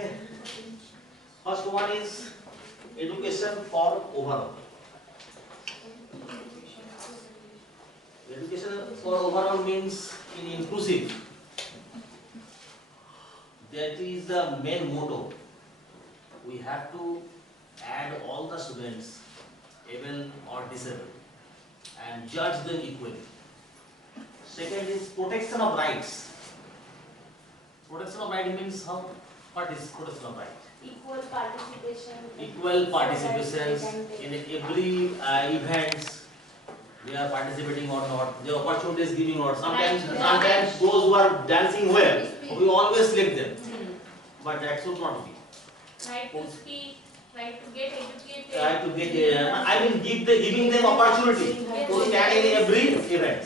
Okay. First one is education for overall. Education for overall means in inclusive. That is the main motto. We have to add all the students, able or disabled, and judge them equally. Second is protection of rights. Protection of right means how? What is protection of right? Equal participation. Equal participation in every events they are participating or not, the opportunity is giving or sometimes those who are dancing well, we always select them. But that should not be. Right to speak, right to get educated. Try to get, I mean giving them opportunity to stand in every event.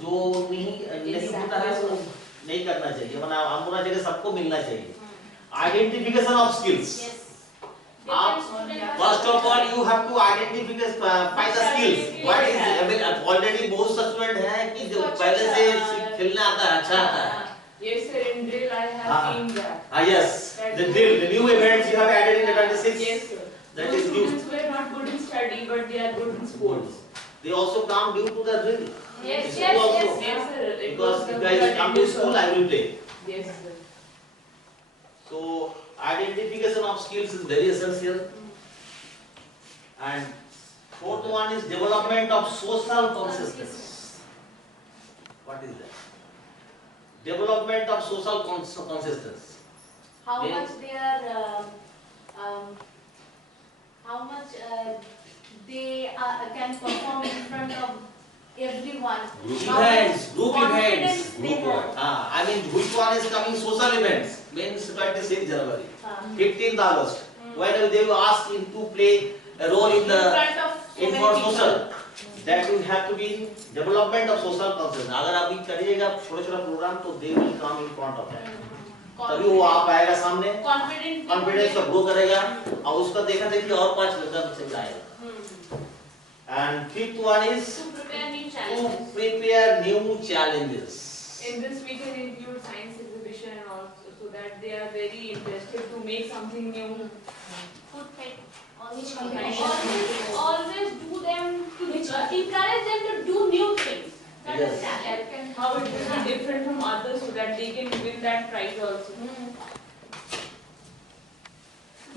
जो नहीं होता है वो नहीं करना चाहिए, वरना हम बोलना चाहिए सबको मिलना चाहिए. Identification of skills. First of all, you have to identify the skills. What is already बहुत स्टूडेंट है कि जो पहले से खेलना आता है, अच्छा आता है. Yes sir, in drill I have seen that. Yes, the drill, the new events you have added in the 26. Yes sir. That Those is new. students were not good in study, but they are good in sports. They also come due to the drill. Yes, School also. Yes sir. It Because was you the guys come to school, I will play. Yes sir. So identification of skills is very essential. And fourth one is development of social consciousness. What is that? Development of social consciousness. How They- much they are, how much they can perform in front of everyone. Events, group events. Confidence they have. I mean, which one is coming? Social events. Means 26th January, 15th August. Whenever they will ask him to play a role in the front of so in many for people. social. That will have to be development of social consciousness. अगर आप ये करिएगा छोटा-छोटा प्रोग्राम तो they will come in front of that. तभी वो आ पाएगा सामने. कॉन्फिडेंस का ग्रो करेगा और उसका देखा देखिए और 5 लड़का बच्चे आएगा. And fifth one is To prepare new to challenges. prepare new challenges. In this we can include science exhibition and all, so that they are very interested to make something new. Always do them to encourage them to do new things. That Yes. is talent. How it will be different from others, so that they can win that prize also.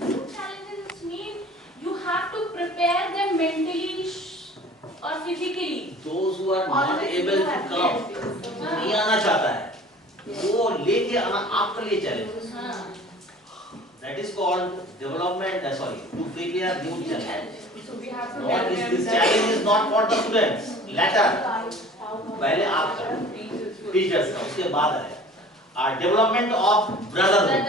New challenges mean you have to prepare them mentally or physically. Those who are not Always able do to have come, yes. नहीं आना चाहता है, वो लेके आना आपके लिए challenge. That is called development. To prepare new challenge. So we have to Not tell this, them this that challenge is not for the students. Later, पहले आपका teachers का, उसके बाद है. Development of brotherhood.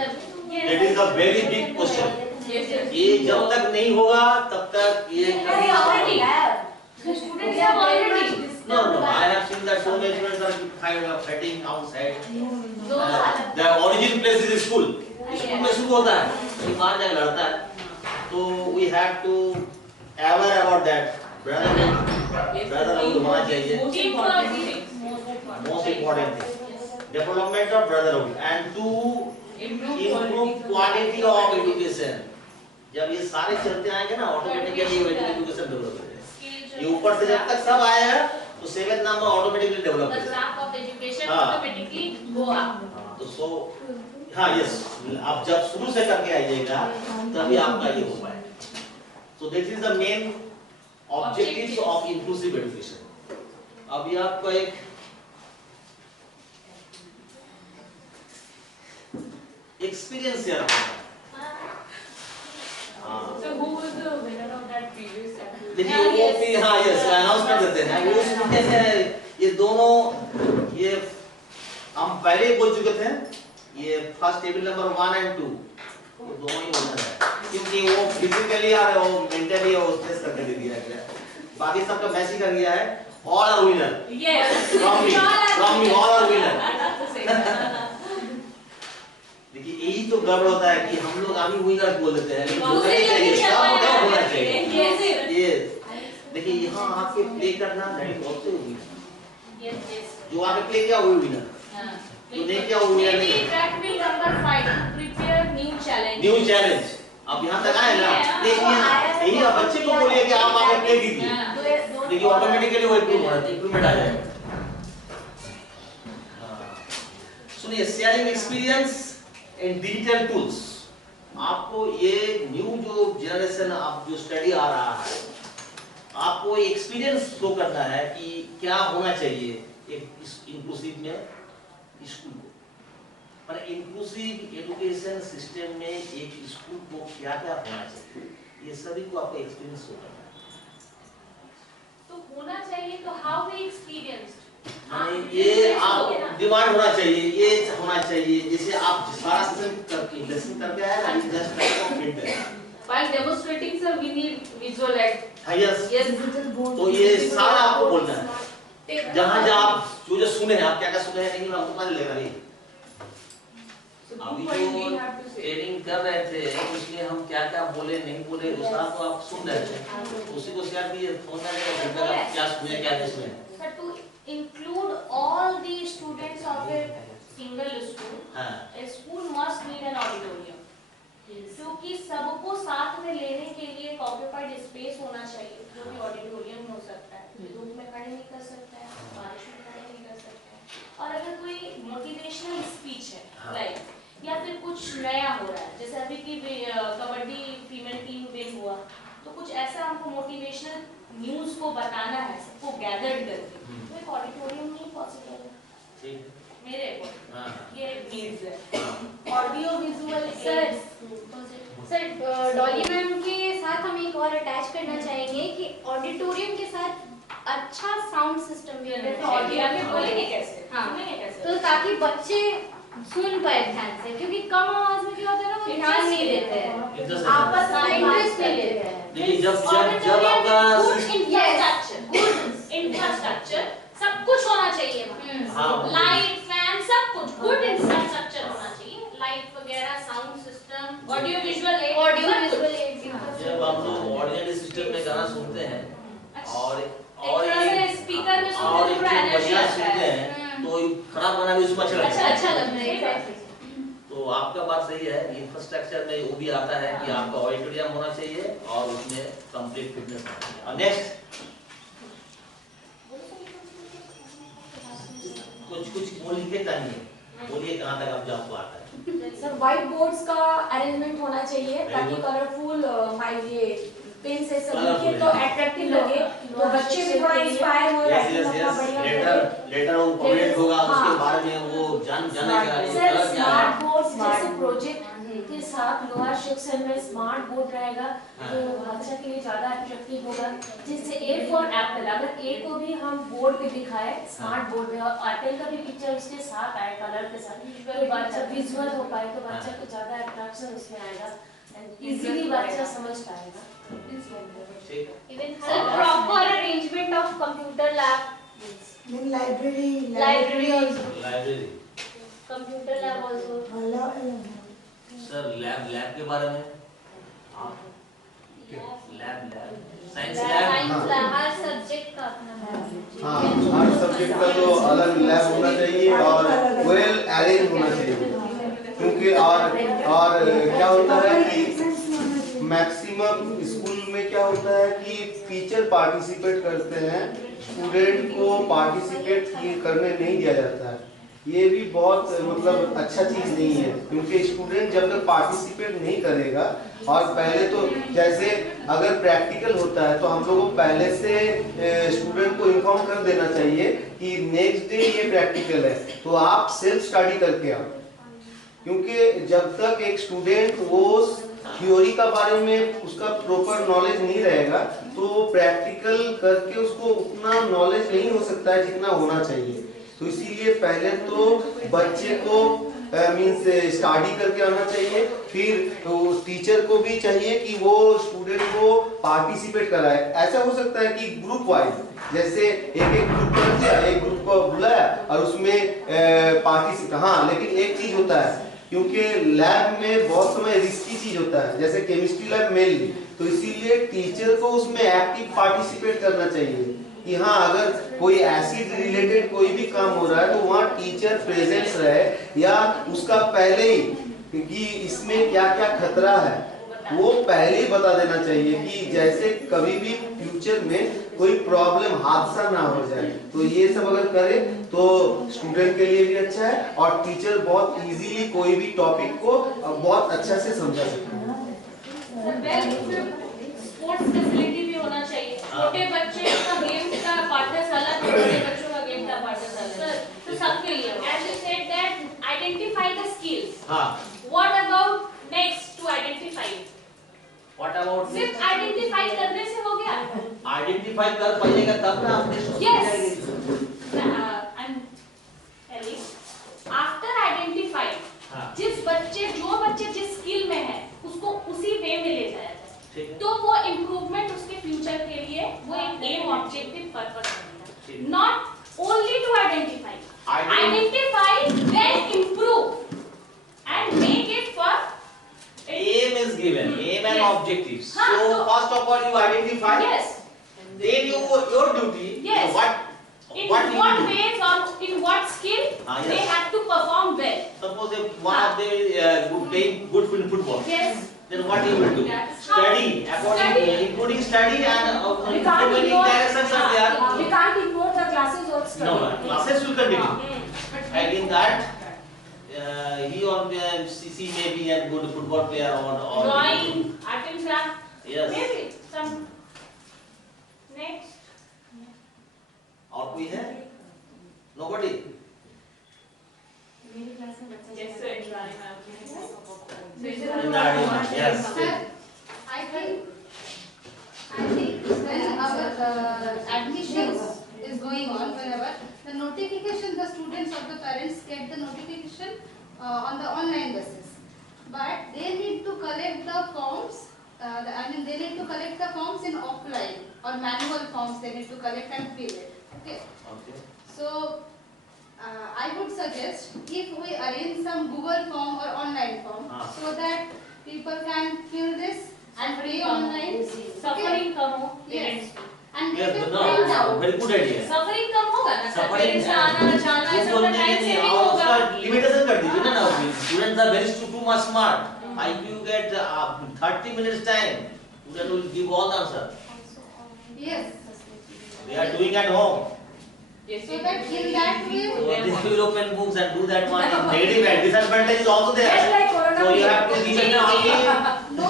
That is a very big question. Yes, yes. ये जब तक नहीं होगा तब तक ये कभी already have. The students have already. No, I have seen that so many students are kind of fighting outside. Those are The origin place is school. School में शुरू होता है, ये बाहर जाकर लड़ता है. तो we have to aware about that. Brotherhood होना चाहिए. Most important thing. Most important thing. Development of brotherhood and to improve quality of education. जब ये सारे चलते आएंगे ना ऑटोमेटिकली एजुकेशन डेवलप हो जाएगा. ये ऊपर से जब तक सब आएगा तो 7th नंबर ऑटोमेटिकली डेवलप हो the जाएगा. graph of education हाँ. automatically go up. तो सो हाँ यस, आप जब शुरू से करके आइएगा तभी आपका ये हो पाएगा. So this is the main objectives of inclusive education. अभी आपका एक एक्सपीरियंस शेयर करना. So who was the winner of that previous activity? देखिए वो भी हाँ यस अनाउंसमेंट देते हैं. वो उसमें कैसे ये दोनों ये हम पहले ही बोल चुके थे. ये फर्स्ट टेबल नंबर 1 and 2 वो दोनों ही होना है क्योंकि वो फिजिकली और वो मेंटली वो स्ट्रेस करके दे दिया गया. बाकी सबका मैच ही कर दिया है. All are winner Yes. from me all are winner. देखिए यही तो गड़बड़ होता है कि हम लोग आमी विनर बोल देते हैं लेकिन होना नहीं चाहिए. सब होना चाहिए. ये देखिए यहाँ आके प्ले करना that is also winner. Yes, yes. जो आके प्ले किया वो विनर. नहीं किया वो मेरा Maybe नहीं। that will number 5 to prepare new challenge. New challenge अब यहाँ तक आए ना, देखिए यही आप बच्चे को बोलिए कि आप आगे प्ले कीजिए, हाँ। देखिए ऑटोमेटिकली वो इम्प्रूवमेंट आ जाएगा। सुनिए, sharing experience in digital tools, आपको ये न्यू जो जनरेशन आप जो स्टडी आ रहा है, आपको एक्सपीरियंस शो करना है कि क्या होना चाहिए एक इंक्लूसिव में स्कूल को, पर इंक्लूसिव एजुकेशन सिस्टम में एक स्कूल को क्या क्या होना चाहिए, ये सभी को आपको एक्सपीरियंस शो करना है। तो होना चाहिए तो हाउ वी एक्सपीरियंस्ड, ये आप डिमांड होना चाहिए, ये होना चाहिए, जैसे आप सारा सिस्टम करके लेसन करके आए ना, ये जस्ट कंप्लीट है। While demonstrating, sir, we need visual aid. हाँ, यस, Yes. तो ये सारा आपको बोलना है, जहाँ जहाँ आप जो सुने हैं, आप क्या क्या सुने हैं नहीं आपको पता लगेगा नहीं। So अभी two point we जो have to say. ट्रेनिंग कर रहे थे उसमें हम क्या क्या बोले नहीं बोले उस सारा तो आप सुन रहे थे, उसी को शेयर कीजिए फोन में क्या सुने क्या नहीं सुने। Sir, to include all the students of a single school, हाँ, a school must need an auditorium. क्योंकि सबको साथ में लेने के लिए एक ऑक्यूपाइड स्पेस होना चाहिए, जो कि ऑडिटोरियम हो सकता है, धूप में खड़े नहीं कर सकता है, बारिश में खड़े नहीं कर सकता है, और अगर कोई मोटिवेशनल स्पीच है लाइक या फिर कुछ नया हो रहा है, जैसे अभी की कबड्डी फीमेल टीम विन हुआ, तो कुछ ऐसा हमको मोटिवेशनल न्यूज़ को बताना है सबको गैदर्ड करके, तो एक ऑडिटोरियम नहीं पॉसिबल है ठीक है, मेरे को, हाँ, ये नीड्स है। ऑडियो विजुअल सर डॉली मैम के साथ हम एक और अटैच करना चाहेंगे कि ऑडिटोरियम के साथ अच्छा साउंड सिस्टम भी होना चाहिए। ऑडियो बोलेंगे कैसे, हाँ। सुनेंगे कैसे, तो ताकि बच्चे सुन पाए ध्यान से, क्योंकि कम आवाज में क्या होता है ना, वो ध्यान नहीं देते हैं, इंटरेस्ट आपस में इंटरेस्ट नहीं लेते हैं। देखिए जब आपका गुड इंफ्रास्ट्रक्चर सब कुछ होना चाहिए, हाँ, लाइट फैन सब कुछ गुड इंफ्रास्ट्रक्चर होना चाहिए, लाइट वगैरह साउंड सिस्टम ऑडियो विजुअल जब हम लोग ऑर्डिनरी सिस्टम में गाना सुनते हैं और स्पीकर में और सुनते थोड़ा एनर्जी बढ़िया आता सुनते है, हैं तो खराब गाना भी उसको अच्छा लगता है। अच्छा लगता है। तो आपका बात सही है, इंफ्रास्ट्रक्चर में वो भी आता है कि आपका ऑडिटोरियम होना चाहिए और उसमें कंप्लीट फिटनेस होना चाहिए। और नेक्स्ट कुछ बोलिए के चाहिए, बोलिए कहाँ तक आप जॉब को आता है। सर व्हाइट बोर्ड्स का अरेंजमेंट होना चाहिए ताकि कलरफुल ये पेन से सब लिखे तो अट्रैक्टिव लगे, तो बच्चे भी थोड़ा इंस्पायर हो लेटर वो कमेंट होगा उसके बारे में वो जानेगा। सर स्मार्ट बोर्ड्स जैसे प्रोजेक्ट के साथ लोअर सेक्शन में स्मार्ट बोर्ड रहेगा तो बच्चा के लिए ज्यादा अट्रैक्टिव होगा, जिससे ए फॉर एप्पल, अगर ए को भी हम बोर्ड पे दिखाए स्मार्ट बोर्ड पे और एप्पल का भी पिक्चर उसके साथ आए कलर के साथ, तो बच्चा विजुअल हो पाए तो बच्चा को ज्यादा अट्रैक्शन उसमें आएगा एंड इजीली बच्चा समझ पाएगा। Even proper arrangement of computer lab, Then library also, library computer lab also. Sir lab के बारे में lab science lab Science lab, हर subject का अपना lab. हाँ, हर सब्जेक्ट का तो अलग लैब होना चाहिए और वेल अरेंज होना चाहिए, क्योंकि और क्या होता है कि मैक्सिमम स्कूल में क्या होता है कि टीचर पार्टिसिपेट करते हैं, स्टूडेंट को पार्टिसिपेट करने नहीं दिया जाता है। ये भी बहुत मतलब अच्छा चीज़ नहीं है, क्योंकि स्टूडेंट जब तक पार्टिसिपेट नहीं करेगा, और पहले तो जैसे अगर प्रैक्टिकल होता है तो हम लोगों को पहले से स्टूडेंट को इन्फॉर्म कर देना चाहिए कि नेक्स्ट डे ये प्रैक्टिकल है, तो आप सेल्फ स्टडी करके आओ, क्योंकि जब तक एक स्टूडेंट वो थ्योरी का बारे में उसका प्रॉपर नॉलेज नहीं रहेगा तो प्रैक्टिकल करके उसको उतना नॉलेज नहीं हो सकता है जितना होना चाहिए। तो इसीलिए पहले तो बच्चे को मींस स्टडी करके आना चाहिए, फिर तो टीचर को भी चाहिए कि वो स्टूडेंट को पार्टिसिपेट कराए। ऐसा हो सकता है कि ग्रुप वाइज, जैसे एक ग्रुप कर दिया, एक ग्रुप को बुलाया और उसमें पार्टिसिपेट, हाँ लेकिन एक चीज होता है, क्योंकि लैब में बहुत समय रिस्की चीज होता है, जैसे केमिस्ट्री लैब मेनली, तो इसीलिए टीचर को उसमें एक्टिव पार्टिसिपेट करना चाहिए। कि हाँ अगर कोई एसिड रिलेटेड कोई भी काम हो रहा है तो वहाँ टीचर प्रेजेंस रहे, या उसका पहले ही कि इसमें क्या क्या खतरा है वो पहले ही बता देना चाहिए, कि जैसे कभी भी फ्यूचर में कोई प्रॉब्लम हादसा ना हो जाए। तो ये सब अगर करे तो स्टूडेंट के लिए भी अच्छा है, और टीचर बहुत इजीली कोई भी टॉपिक को बहुत अच्छा से समझा सकता है। स्पोर्ट्स फैसिलिटी भी होना चाहिए। छोटे बच्चे का गेम का पार्टनर्स अलग है, बड़े बच्चों का गेम का पार्टनर्स अलग है, तो सबके लिए। As you said that identify the skills. हाँ। What about next to identify? What about सिर्फ आइडेंटिफाई करने से हो गया? आइडेंटिफाई कर पाइएगा तब ना आपने Yes. I'm telling. After identify, हाँ। जो बच्चे जिस स्किल में है उसको उसी वे में ले जाया ठीक जाए, है। तो वो इम्प्रूवमेंट उसके फ्यूचर के लिए वो एक एम ऑब्जेक्टिव पर्पस ठीक। बनेगा। Not only to identify then improve and make it for Aim is given, aim and Yes. objectives. हाँ, So तो- first of all you identify. yes, Then your duty. Yes. What in what you what will do. ways or in what skill Yes. they have to perform well. Suppose if one of them is playing good in football. Yes. Then what you will do? That's Study how- according Study. including study and We can't implementing ignore. directions are there. We can't ignore the classes or study. No, classes will continue. Hmm. And in that, he or CC may be a good football player or Drawing, art and craft, yes. maybe some. Next. और कोई है? Nobody. मेरी क्लास में बच्चा Yes, sir. In Rani ma'am. Yes. I think when our admissions is going on, whenever the notification, the students or the parents get the notification on the online basis, but they need to collect the forms. They need to collect the forms in offline or manual forms. They need to collect and fill it. Okay. Okay. So I would suggest if we arrange some Google form or online form, so that people can fill this and pay online. Suffering कम हो Yes. parents को। And Yes, get it no, print out. very good idea. Suffering कम होगा ना sir, Suffering parents का आना जाना वो ऐसा बोलने टाइम नहीं, सेविंग और होगा। उसका लिमिटेशन कर दीजिए ना students are very too much smart. If you get 30 minutes time, student will give all the answer. Yes. They are doing at home. Yes, So that in that way, So they will open books and do that one. Negative and disadvantage is also there. Just like Corona. So you have to give it only. No,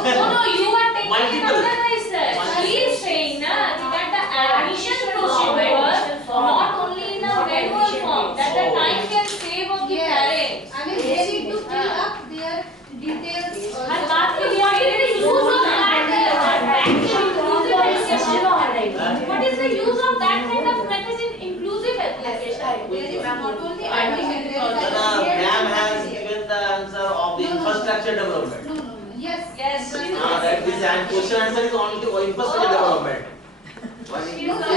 you are taking it Multiple. otherwise, sir. Multiple. He is saying na that the admission procedure not only in a manual form, that the time can save of the parents. I mean they need to fill up their details. हर बात के लिए मेरे use of that inclusive education. What is the use of that kind of method in inclusive education? There is not only admission, there is Ma'am has given the answer of the infrastructure development. No. Yes. Yes. That is and question answer is only the infrastructure development.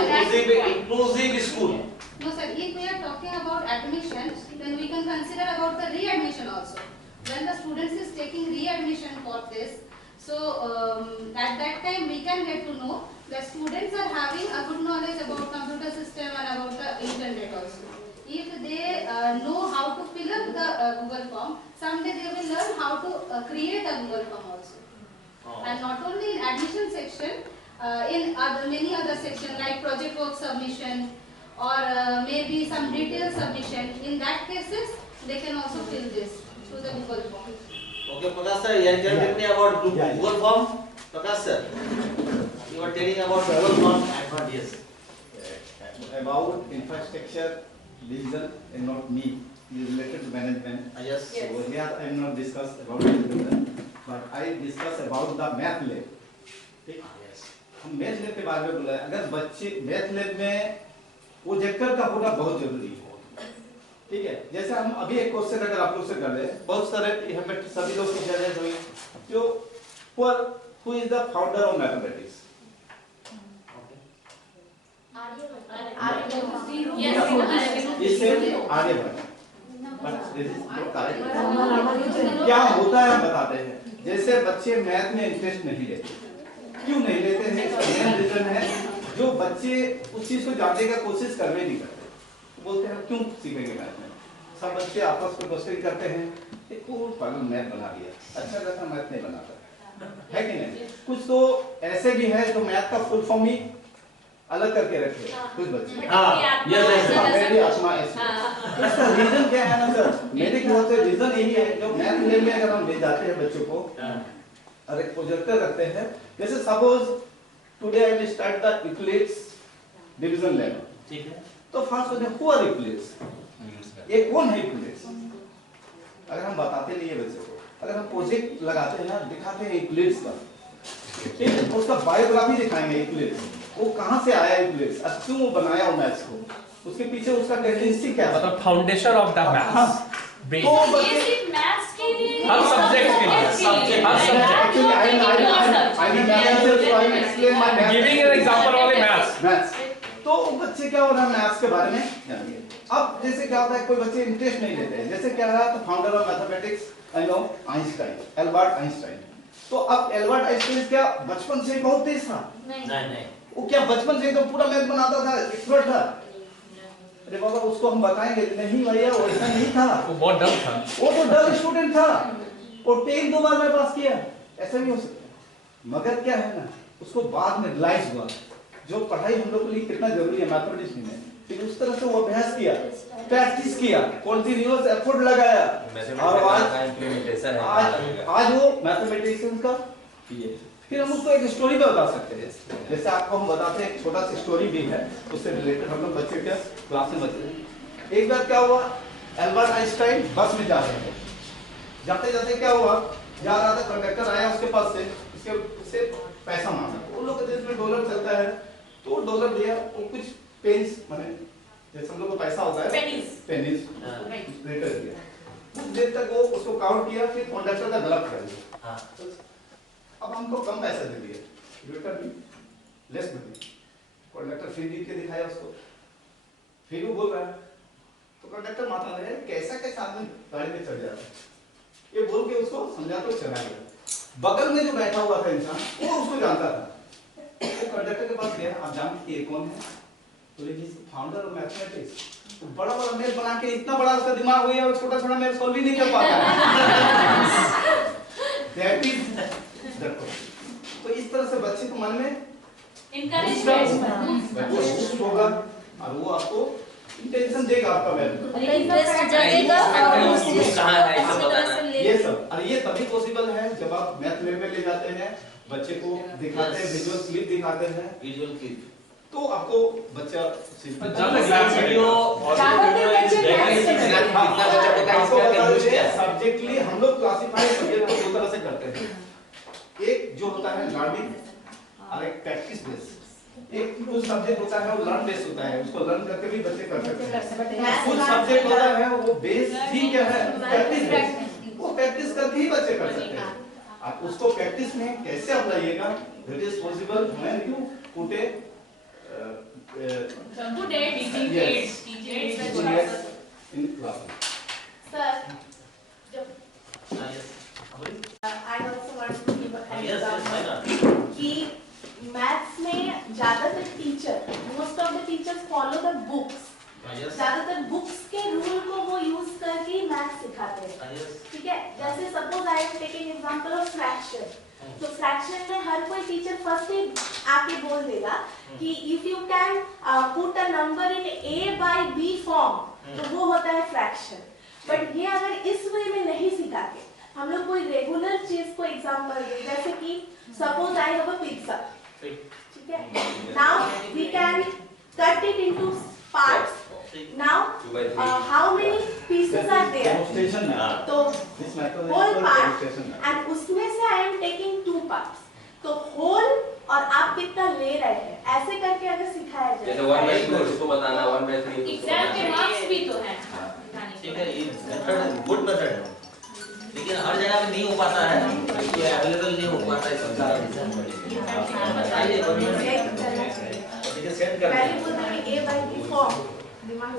Inclusive school. No sir, if we are talking about admission, then we can consider about the readmission also. When the students is taking readmission for this, so at that time we can get to know the students are having a good knowledge about computer system and about the internet also. If they know how to fill up the Google form, someday they will learn how to create a Google form also. And not only in admission section, in many other sections like project work submission or maybe some detailed submission, in that cases they can also fill this through the Google form. Okay, Prakash sir, you are telling me about Google form. Prakash sir, you are telling about Google form advantages. About infrastructure division and not me, is related to management. Yes. So here I am not discuss about division, but I discuss about the math lab. ठीक? Yes. हम math lab के बारे में बोला है, अगर बच्चे math lab में प्रोजेक्टर का होना बहुत जरूरी है, ठीक है? जैसे हम अभी एक क्वेश्चन अगर आप लोग से कर रहे हैं, बहुत सारे हमें सभी लोग की जरूरत हुई, जो who is the founder of mathematics? इससे Aryabhata. But this is not correct. क्या होता है हम बताते हैं, जैसे बच्चे मैथ में इंटरेस्ट नहीं लेते, क्यों नहीं लेते हैं? इसका मेन रीजन है जो बच्चे उस चीज को जानने का कोशिश करवे नहीं करते, बोलते हैं क्यों सीखेंगे मैथ में। सब बच्चे आपस में क्वेश्चन करते हैं, एक पागल मैथ बना दिया, अच्छा रहता मैथ नहीं बनाता है कि नहीं। कुछ तो ऐसे भी है जो मैथ का फुल फॉर्म ही अलग करके रखे कुछ बच्चे। मेरी आत्मा ऐसी। इसका रीजन क्या है ना सर, मेरे ख्याल से रीजन यही है, जो मैथ लैब में अगर हम ले जाते हैं बच्चों को और एक प्रोजेक्टर रखते हैं, जैसे suppose today I will start the Euclid's division level, ठीक है, तो फर्स्ट होते हैं हु आर यूक्लिड्स, ये कौन है यूक्लिड्स। अगर हम बताते नहीं है बच्चे को, अगर हम प्रोजेक्ट लगाते हैं ना, दिखाते हैं यूक्लिड्स का, ठीक है, उसका बायोग्राफी दिखाएंगे यूक्लिड्स, वो कहां से आया यूक्लिड्स, क्यों वो बनाया वो मैथ्स को, उसके पीछे उसका टेंडेंसी क्या है, मतलब foundation of the maths base. तो ये बच्चे सिर्फ मैथ्स के लिए हर सब्जेक्ट के लिए, हर subject. Actually I explain my maths, giving an example of maths. तो बच्चे क्या हो रहा है मैथ्स के बारे में जानिए। अब जैसे क्या होता है, कोई बच्चे इंटरेस्ट नहीं लेते हैं, जैसे क्या रहा, तो founder of mathematics I know Einstein, Albert Einstein. तो अब एल्बर्ट आइंस्टाइन क्या बचपन से बहुत तेज था? नहीं, वो क्या बचपन से तो पूरा मैथ बनाता था, एक्सपर्ट था? अरे बाबा उसको हम बताएंगे, नहीं भैया वो ऐसा नहीं था, वो बहुत डल था, वो तो डल स्टूडेंट था, और 10 दो बार में पास किया, ऐसा नहीं हो सकता। मगर क्या है ना, उसको बाद में रियलाइज हुआ जो पढ़ाई हम लोग के लिए कितना जरूरी है मैथमेटिक्स में, फिर उस तरह से वो अभ्यास किया, प्रैक्टिस किया, कंटीन्यूअस एफर्ट लगाया, और आज वो मैथमेटिशियन का ये। फिर हम उसको एक स्टोरी पे बता सकते हैं, जैसे आपको हम बताते हैं, एक छोटा सा स्टोरी भी है उससे रिलेटेड, हम लोग बच्चे के क्लास में बच्चे। एक बार क्या हुआ, एल्बर्ट आइंस्टाइन बस में जा रहे थे, जाते जाते क्या हुआ, जा रहा था, कंडक्टर आया उसके पास से, उससे पैसा मांगा, उन लोग के देश में डॉलर चलता है, तो वो डॉलर दिया, वो कुछ पेन्स माने जैसे हम लोग को पैसा होता है पेनीज लेटर दिया, कुछ देर तक वो उसको काउंट किया, फिर कंडक्टर का गलत कर दिया, अब हमको कम पैसा दे दिया, लेटर भी लेस मनी, कंडक्टर फिर गिन के दिखाया उसको, फिर वो बोल रहा है, तो कंडक्टर माथा लगा कैसा आदमी गाड़ी में चढ़ जाता है, ये बोल के उसको समझा तो चला गया। बगल में जो बैठा हुआ था इंसान, वो उसको जानता था, वो कंडक्टर के पास गया, आप जानते हैं कौन है, तो ये फाउंडर ऑफ मैथमेटिक्स, तो बड़ा मैथ बना के इतना बड़ा उसका दिमाग हो गया, और छोटा छोटा मैथ सॉल्व ही नहीं कर पाता है। दैट इज तो इस तरह से बच्चे को मन में इंकरेजमेंट होगा, और वो आपको इंटेंशन देगा आपका वैल्यू, इंटरेस्ट जगेगा और उसे कहां है इसे बताना, ये सब। और ये तभी पॉसिबल है जब आप मैथ लैब में ले जाते हैं, बच्चे को दिखाते हैं, विजुअल क्लिप दिखाते हैं, विजुअल क्लिप, तो आपको बच्चा सब्जेक्टली हम लोग क्लासिफाई सब्जेक्ट को दो तरह से करते हैं, एक जो होता है लर्निंग और एक प्रैक्टिस बेस। एक जो सब्जेक्ट होता है वो लर्न बेस होता है, उसको लर्न करके भी बच्चे कर सकते हैं। कुछ सब्जेक्ट होता है वो बेस ही क्या है, प्रैक्टिस बेस, वो प्रैक्टिस करके ही बच्चे कर सकते हैं। आप उसको प्रैक्टिस में कैसे अपनाइएगा, it is possible when you put a in class. Sir, I also want to give an example कि मैथ्स में ज्यादातर teacher, most of the teachers follow the books, ज्यादातर बुक्स के रूल को वो यूज करके मैथ्स सिखाते हैं, ठीक है। जैसे suppose I am taking example of fraction, तो फ्रैक्शन में हर कोई टीचर फर्स्ट ही आके बोल देगा कि if you can put a number in a by b form, तो वो होता है फ्रैक्शन। बट ये अगर इस वे में नहीं सिखाते, हम लोग कोई रेगुलर चीज को एग्जांपल दे, जैसे कि suppose I have a pizza, ठीक है, now we can cut it into parts, now how many pieces are there, तो होल पार्ट, एंड उसमें से आई एम टेकिंग 2 पार्ट्स, तो होल और आप कितना ले रहे हैं, ऐसे करके अगर सिखाया जाए, जैसे 1/2 उसको बताना, 1/3 एग्जाम के मार्क्स भी तो है, ठीक है, ये मेथड गुड मेथड है, लेकिन हर जगह पे नहीं हो पाता है, ये अवेलेबल नहीं हो पाता है इसका बताइए, ठीक है, सेंड कर पहले बोलते हैं a by b फॉर्म, दिमाग में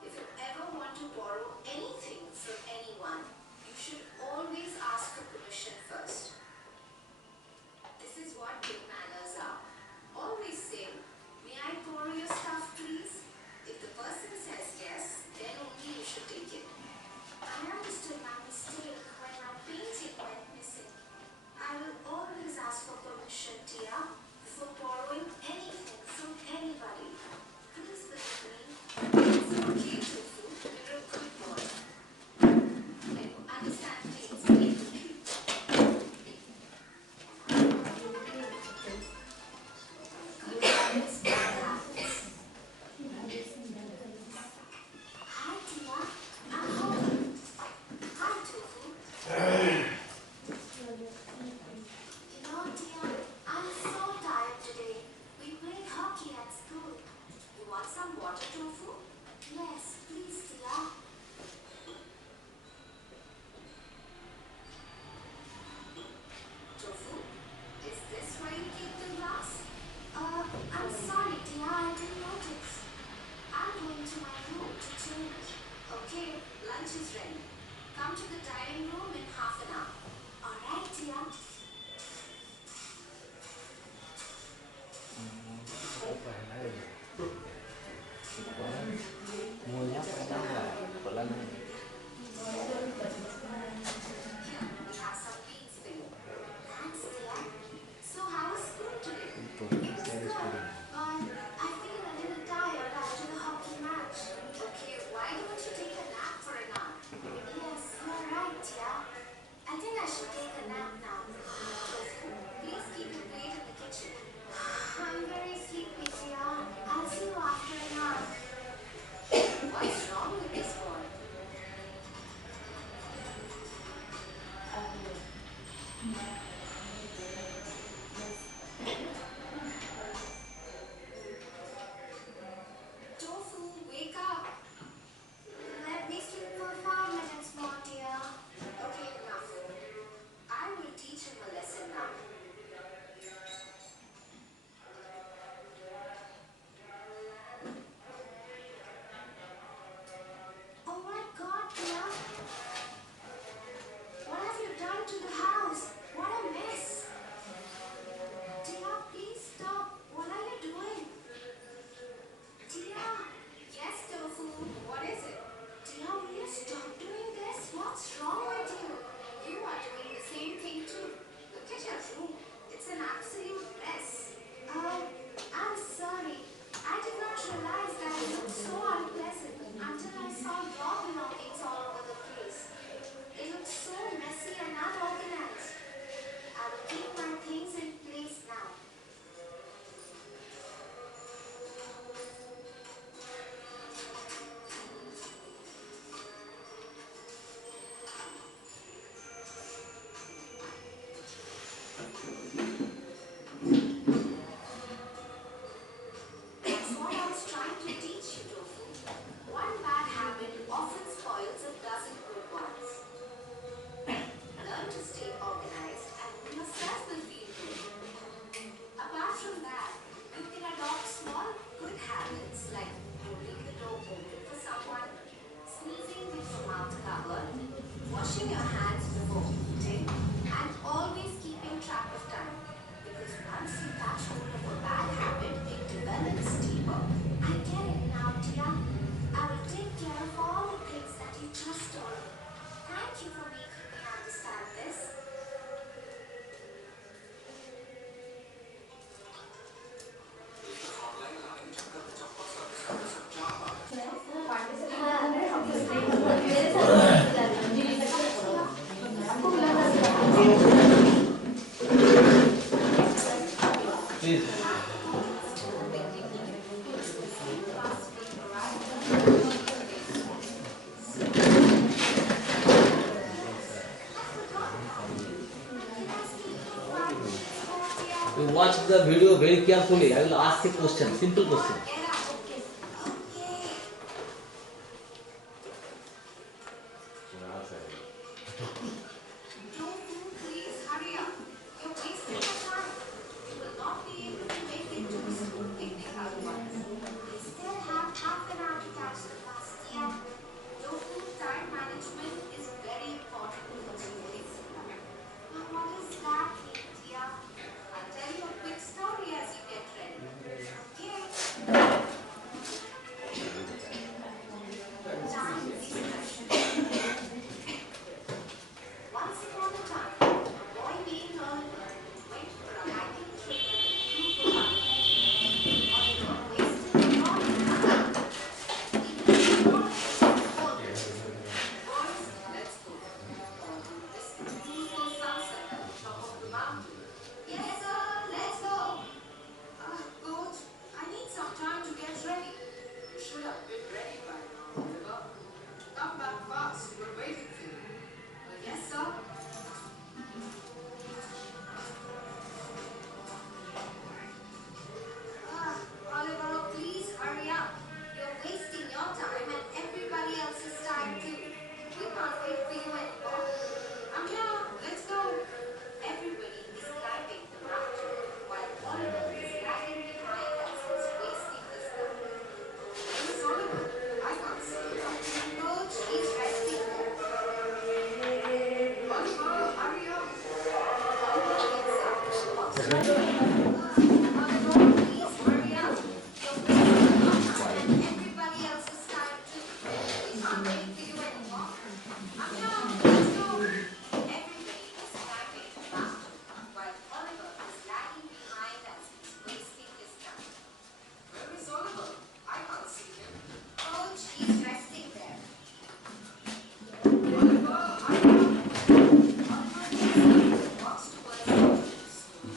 If you ever want to borrow anything from anyone, You watch the video very carefully. I will ask a question, simple question. Please hurry up. You're wasting your time. You will not be able to make it to the school picnic otherwise. We still have half an hour to catch the bus, dear. Local time management is very important for students. Now what is that, dear? I'll tell you a quick story as you get ready. Okay? Time is precious. Once upon a time, a boy named Oliver went for a hiking trip with a group of others. Oliver wasted a lot of time. He was not boys, let's go. This beautiful sunset at the top of the mountain. Yes, sir, let's go. Coach, I need some time to get ready. You should have been ready by now, Oliver. Come back fast, we're waiting for you. Yes, sir. Oliver, please hurry up. You're wasting your time and everybody else's time too. We can't wait for you anymore. I'm here. Let's go. Everybody is climbing the mountain while Oliver is lagging behind us and wasting his time. Where's Oliver? I can't see him. Coach, he's resting there. Oliver, hurry up. Oliver gets up. What's Oliver, please hurry up. You're wasting your time and everybody else's time too. We can't wait for you anymore. I'm here. Let's go. Everybody is climbing the mountain while Oliver is lagging behind us, wasting his time. Where is Oliver? I can't see him. Coach, he's resting there. Oliver, hurry up. Oliver walks towards the school.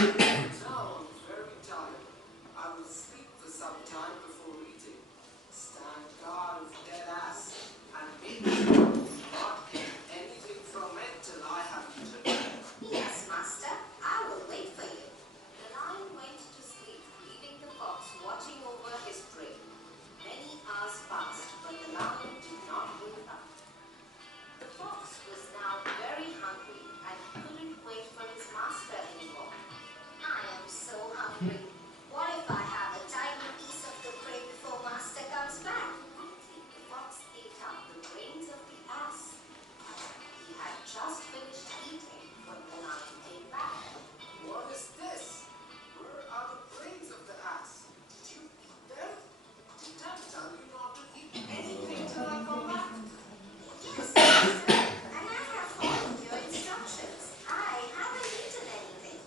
I'm very tired. I will sleep for some time before eating. Stand guard of dead ass and make sure do not eat anything from it till I have eaten. Yes, master. I will wait for you. The lion went to sleep, leaving the fox watching over his prey. Many hours passed, but the lion did not wake up. The fox was now very hungry and couldn't wait for his master anymore. I am so hungry. What if I have a tiny piece of the prey before master comes back? Quickly, the fox ate up the brains of the ass. He had just finished eating when the lion came back. What is this? Where are the brains of the ass? Did you eat them? Did I tell you not to eat anything till I come back? Yes, master, and I have followed your instructions. I haven't eaten anything.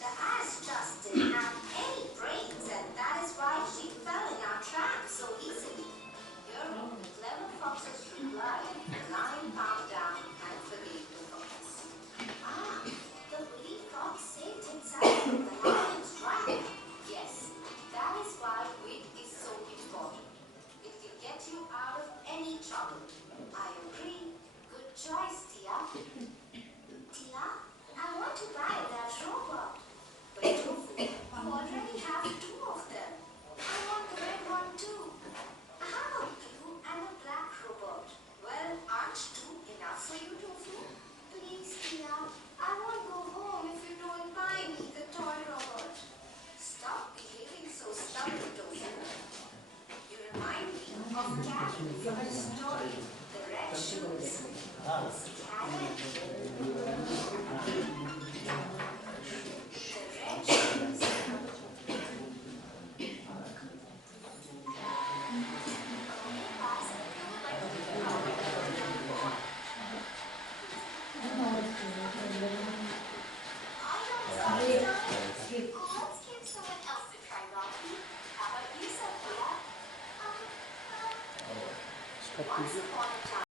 The ass just didn't have any brains, and that is why she fell in our trap so easily. Hearing the clever fox's reply, the lion calmed down and forgave the fox. Ah, the witty fox saved himself from the lion's trap. Yes, that is why wit is so important. It can get you out of any trouble. I agree. Good choice, Tia. Tia, I want to buy that robot. But Tofu, you already have 2 of them. I want the red one too. I have a blue and a black robot. Well, aren't 2 enough for you, Tofu? Please, Tia, I won't go home if you don't buy me the toy robot. Stop behaving so stubborn, Tofu. You remind me of Karen from the story, The Red Shoes. Karen. Once upon a time.